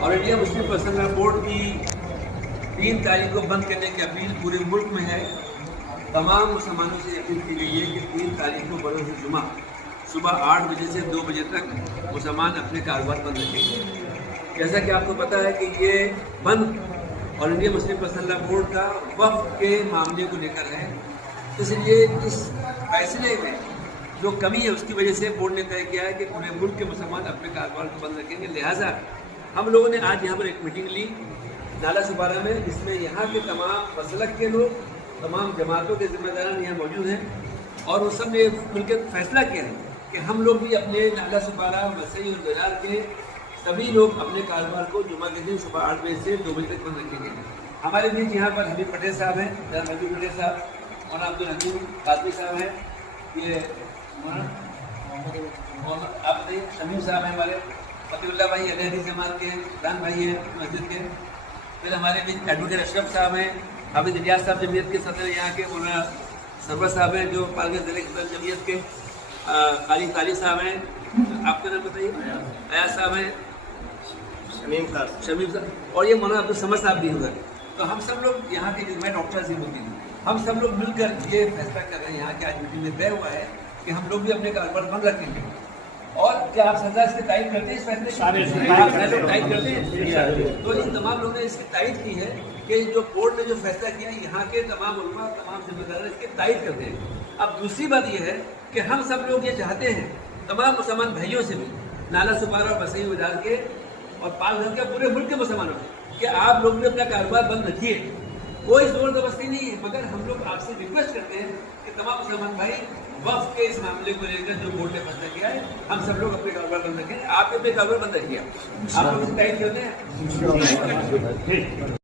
اور India Muslim personal board کی 3 تاریخ کو بند کرنے کی اپیل پورے ملک میں ہے۔ تمام مسلمانوں سے اپیل کی گئی ہے کہ 3 تاریخ کو بروز جمعہ صبح 8 بجے سے 2 بجے تک مسلمان اپنے کاروبار بند رکھیں گے۔ جیسا کہ آپ کو پتہ ہے کہ یہ بند اور انڈیا مسلم پرسنل بورڈ کا وقف کے معاملے کو لے کر ہے، اس لیے اس فیصلے میں جو کمی ہے اس کی وجہ سے بورڈ نے طے کیا ہے کہ پورے ملک کے مسلمان اپنے کاروبار کو بند رکھیں گے۔ لہٰذا ہم لوگوں نے آج یہاں پر ایک میٹنگ لی نالا سپارہ میں، جس میں یہاں کے تمام مسلک کے لوگ، تمام جماعتوں کے ذمہ داران یہاں موجود ہیں، اور وہ سب نے مل کے فیصلہ کیا ہے کہ ہم لوگ بھی اپنے نالا سپارہ، وسئی اور بیلار کے سبھی لوگ اپنے کاروبار کو جمعہ کے دن صبح 8 بجے سے 2 بجے تک بند رکھیں گے۔ ہمارے بیچ یہاں پر حبیب پٹیل صاحب ہیں، جناب حبیب پٹیل صاحب، اور عبدالحکیم قاسمی صاحب ہیں، یہ آپ شمیم صاحب ہیں، ہمارے فتح اللہ بھائی علیہ حدیث جماعت کے، ران بھائی ہیں مسجد کے، پھر ہمارے بیچ ایڈوکیٹ اشرف صاحب ہیں، حافظ الیاس صاحب جمعیت کے صدر یہاں کے، مولانا سرور صاحب ہیں جو پالگنج ضلع کے صدر جمعیت کے، قاری طالب صاحب ہیں، آپ کا نام بتائیے، ایاز صاحب ہیں، شمیم صاحب، اور یہ مولانا عبدالصمد صاحب بھی ہوگا۔ تو ہم سب لوگ یہاں کے، میں ڈاکٹر عظیم الدین ہوں، ہم سب لوگ مل کر یہ فیصلہ کر رہے ہیں یہاں کے آج میٹنگ میں طے ہوا ہے کہ ہم لوگ بھی اپنے کاروبار بند رکھیں گے۔ اور کیا آپ سردا اس کی تائید کرتے ہیں؟ اس فیصلے کی تائید کرتے ہیں؟ تو ان تمام لوگوں نے اس کی تائید کی ہے کہ جو بورڈ نے جو فیصلہ کیا یہاں کے تمام علماء، تمام ذمہ دار اس کی تائید کرتے ہیں۔ اب دوسری بات یہ ہے کہ ہم سب لوگ یہ چاہتے ہیں تمام مسلمان بھائیوں سے بھی، نالا سپارہ اور وسئی بیلار کے اور پال گھر کے پورے ملک کے مسلمانوں سے، کہ آپ لوگ بھی اپنا کاروبار بند رکھیے۔ کوئی زور زبردستی نہیں ہے، مگر ہم لوگ آپ سے ریکویسٹ کرتے ہیں کہ تمام مسلمان بھائی وقف کے اس معاملے کو لے کر جو بورڈ نے فیصلہ کیا ہے، ہم سب لوگ اپنے کاروبار بند رکھیں۔ آپ اپنے کاروبار بند رکھیے، آپ لوگ اس کی تائید کرتے ہیں۔